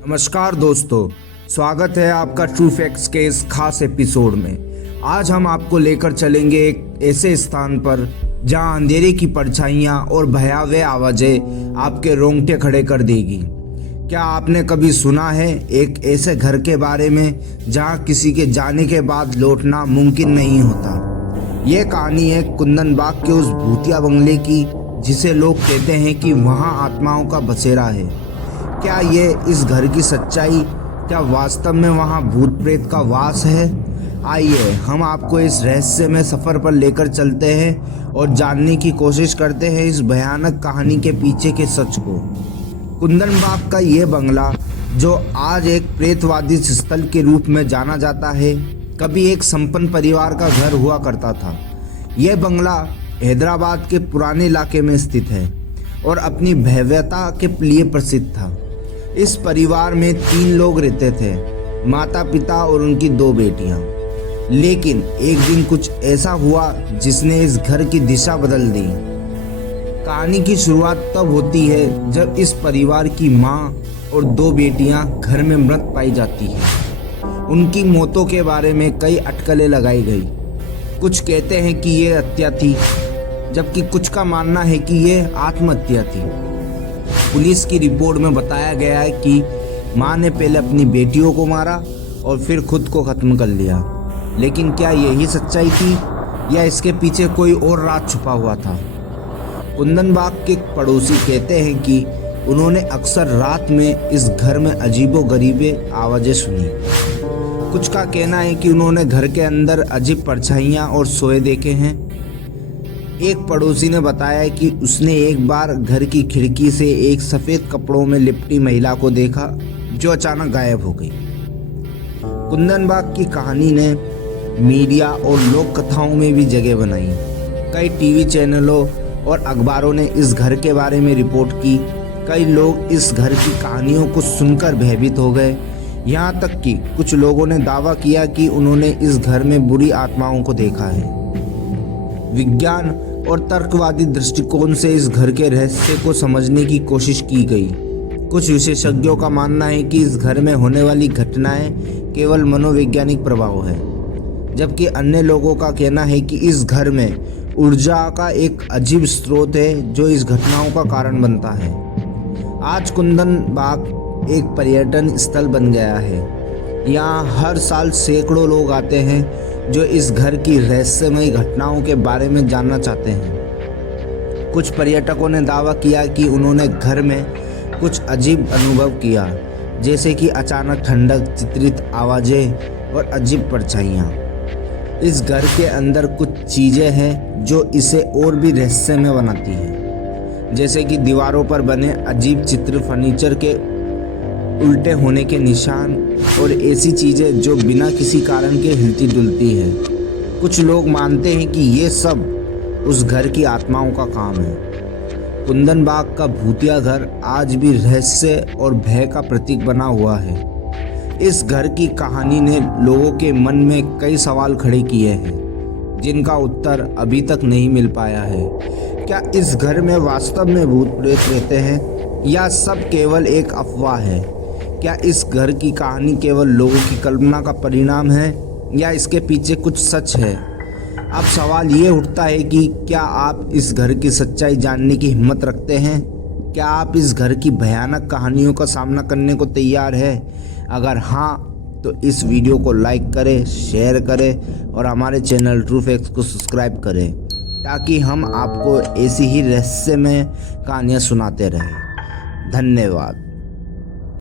नमस्कार दोस्तों, स्वागत है आपका ट्रू फैक्ट्स के इस खास एपिसोड में। आज हम आपको लेकर चलेंगे एक ऐसे स्थान पर जहां अंधेरे की परछाइयां और भयावह आवाजें आपके रोंगटे खड़े कर देगी। क्या आपने कभी सुना है एक ऐसे घर के बारे में जहां किसी के जाने के बाद लौटना मुमकिन नहीं होता? ये कहानी है कुंदन बाग के उस भूतिया बंगले की जिसे लोग कहते हैं कि वहां आत्माओं का बसेरा है। क्या ये इस घर की सच्चाई? क्या वास्तव में वहाँ भूत प्रेत का वास है? आइए हम आपको इस रहस्यमय सफ़र पर लेकर चलते हैं और जानने की कोशिश करते हैं इस भयानक कहानी के पीछे के सच को। कुंदन बाग का ये बंगला, जो आज एक प्रेतवादी स्थल के रूप में जाना जाता है, कभी एक संपन्न परिवार का घर हुआ करता था। यह बंगला हैदराबाद के पुराने इलाके में स्थित है और अपनी भव्यता के लिए प्रसिद्ध था। इस परिवार में 3 लोग रहते थे, माता पिता और उनकी 2 बेटियां। लेकिन एक दिन कुछ ऐसा हुआ जिसने इस घर की दिशा बदल दी। कहानी की शुरुआत तब होती है जब इस परिवार की माँ और 2 बेटियां घर में मृत पाई जाती हैं। उनकी मौतों के बारे में कई अटकलें लगाई गई। कुछ कहते हैं कि ये हत्या थी, जबकि कुछ का मानना है कि ये आत्महत्या थी। पुलिस की रिपोर्ट में बताया गया है कि मां ने पहले अपनी बेटियों को मारा और फिर खुद को खत्म कर लिया। लेकिन क्या यही सच्चाई थी या इसके पीछे कोई और राज छुपा हुआ था? कुंदन बाग के पड़ोसी कहते हैं कि उन्होंने अक्सर रात में इस घर में अजीबोगरीबे आवाज़ें सुनी। कुछ का कहना है कि उन्होंने घर के अंदर अजीब परछाइयाँ और सोए देखे हैं। एक पड़ोसी ने बताया कि उसने एक बार घर की खिड़की से एक सफ़ेद कपड़ों में लिपटी महिला को देखा जो अचानक गायब हो गई। कुंदन बाग की कहानी ने मीडिया और लोक कथाओं में भी जगह बनाई। कई टीवी चैनलों और अखबारों ने इस घर के बारे में रिपोर्ट की। कई लोग इस घर की कहानियों को सुनकर भयभीत हो गए। यहाँ तक कि कुछ लोगों ने दावा किया कि उन्होंने इस घर में बुरी आत्माओं को देखा है। विज्ञान और तर्कवादी दृष्टिकोण से इस घर के रहस्य को समझने की कोशिश की गई। कुछ विशेषज्ञों का मानना है कि इस घर में होने वाली घटनाएं केवल मनोवैज्ञानिक प्रभाव है, जबकि अन्य लोगों का कहना है कि इस घर में ऊर्जा का एक अजीब स्रोत है जो इस घटनाओं का कारण बनता है। आज कुंदन बाग एक पर्यटन स्थल बन गया है। यहाँ हर साल सैकड़ों लोग आते हैं जो इस घर की रहस्यमयी घटनाओं के बारे में जानना चाहते हैं। कुछ पर्यटकों ने दावा किया कि उन्होंने घर में कुछ अजीब अनुभव किया, जैसे कि अचानक ठंडक, चित्रित आवाज़ें और अजीब परछाइयाँ। इस घर के अंदर कुछ चीज़ें हैं जो इसे और भी रहस्यमय बनाती हैं, जैसे कि दीवारों पर बने अजीब चित्र, फर्नीचर के उल्टे होने के निशान और ऐसी चीज़ें जो बिना किसी कारण के हिलती डुलती है। कुछ लोग मानते हैं कि ये सब उस घर की आत्माओं का काम है। कुंदन बाग का भूतिया घर आज भी रहस्य और भय का प्रतीक बना हुआ है। इस घर की कहानी ने लोगों के मन में कई सवाल खड़े किए हैं, जिनका उत्तर अभी तक नहीं मिल पाया है। क्या इस घर में वास्तव में भूत प्रेत रहते हैं या सब केवल एक अफवाह है? क्या इस घर की कहानी केवल लोगों की कल्पना का परिणाम है या इसके पीछे कुछ सच है? अब सवाल ये उठता है कि क्या आप इस घर की सच्चाई जानने की हिम्मत रखते हैं? क्या आप इस घर की भयानक कहानियों का सामना करने को तैयार है? अगर हाँ, तो इस वीडियो को लाइक करें, शेयर करें और हमारे चैनल ट्रू फैक्ट्स को सब्सक्राइब करें, ताकि हम आपको ऐसी ही रहस्यमय कहानियाँ सुनाते रहें। धन्यवाद।